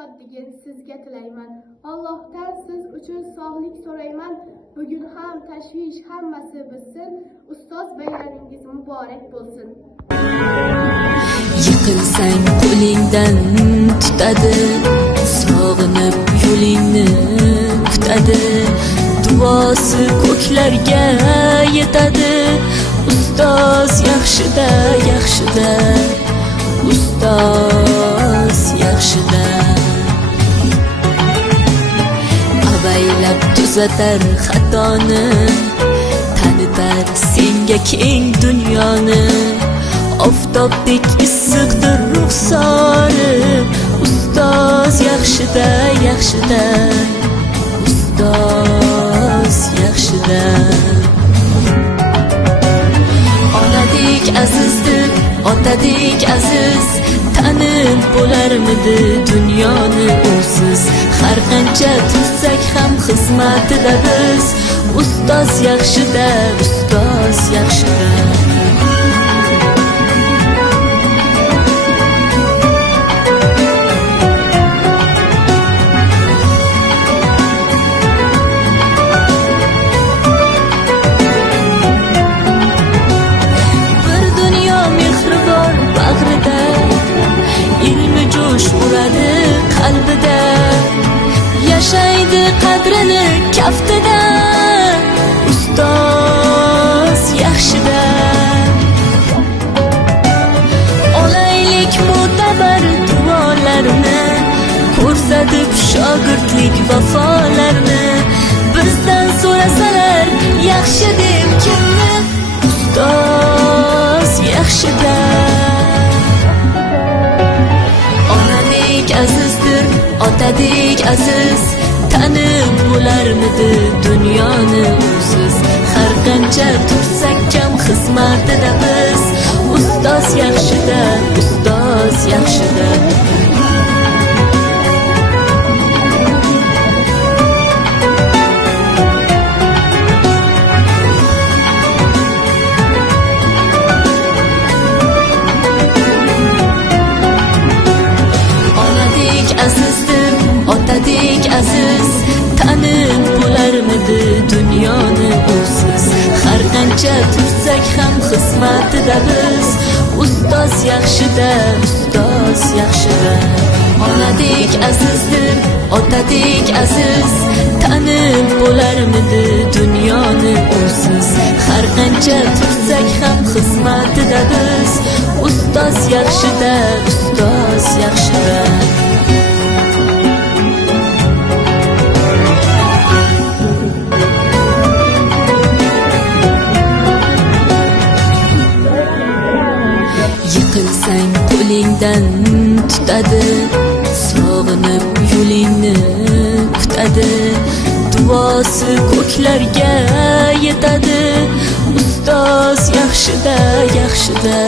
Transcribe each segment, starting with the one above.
shodligin sizga tilayman. Allohdan siz uchun sog'lik so'rayman. Bugun ham tashvish hammasi bitsin. Ustoz bayramingiz muborak bo'lsin. Yiqilsang qo'lingdan tutadi, sog'inib yo'lingni kutadi. Duosi ko'klarga yetadi. Ustoz yaxshida, yaxshida. Ustoz yaxshida. Avaylab tuzatar xatoni, tanitar senga keng dunyoni. Oftobdek issiqdir ruxsori. Ustoz yaxshida, yaxshida. Ustoz yaxshida. Onadek azizdir, otadek aziz. Tanib bo'larmidi dunyoni usiz. Har qancha tursak ham xizmatida biz. Ustoz yaxshida, ustoz yaxshida. Qalbida yashaydi qadrini kaftida. Ustoz yaxshida. Olaylik mo'tabar duolarni, ko'rsatib shogirdlik vafolarni. Bizdan so'rasalar yaxshi deb kimni? Ustoz yaxshida. Azizdir, otadek aziz. Tanib bo'larmidi dunyoni usiz. Har qancha tursak kam xizmatida biz. Ustoz yaxshida, ustoz yaxshida. Azizdir, otadek aziz. Tanib bo'larmidi dunyoni usiz. Har qancha tursak ham xizmatida biz. Ustoz yaxshida, ustoz yaxshida. Onadek azizdir, otadek aziz. Tanib bo'larmidi dunyoni usiz. Har qancha tursak ham xizmatida biz. Ustoz yaxshida, ustoz yaxshida. Yiqilsang qo'lingdan tutadi, sog'inib yo'lingni kutadi. Duosi ko'klarga yetadi. Ustoz yaxshida, yaxshida.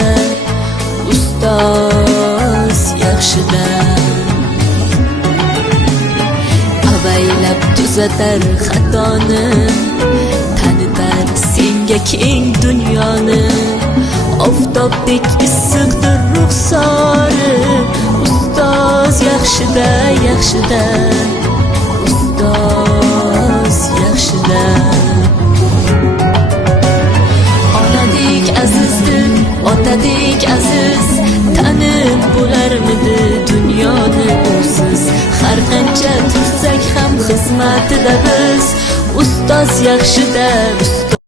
Ustoz yaxshida. Avaylab tuzatar xatoni, tanitar senga keng dunyoni. Oftobdek issiqdir ruxsori. Ustoz yaxshida, yaxshida. Ustoz yaxshida. Onadek azizdir, otadek aziz. Tanib bo'larmidi dunyoni usiz. Har qancha tursak ham xizmatida biz. Ustoz yaxshida.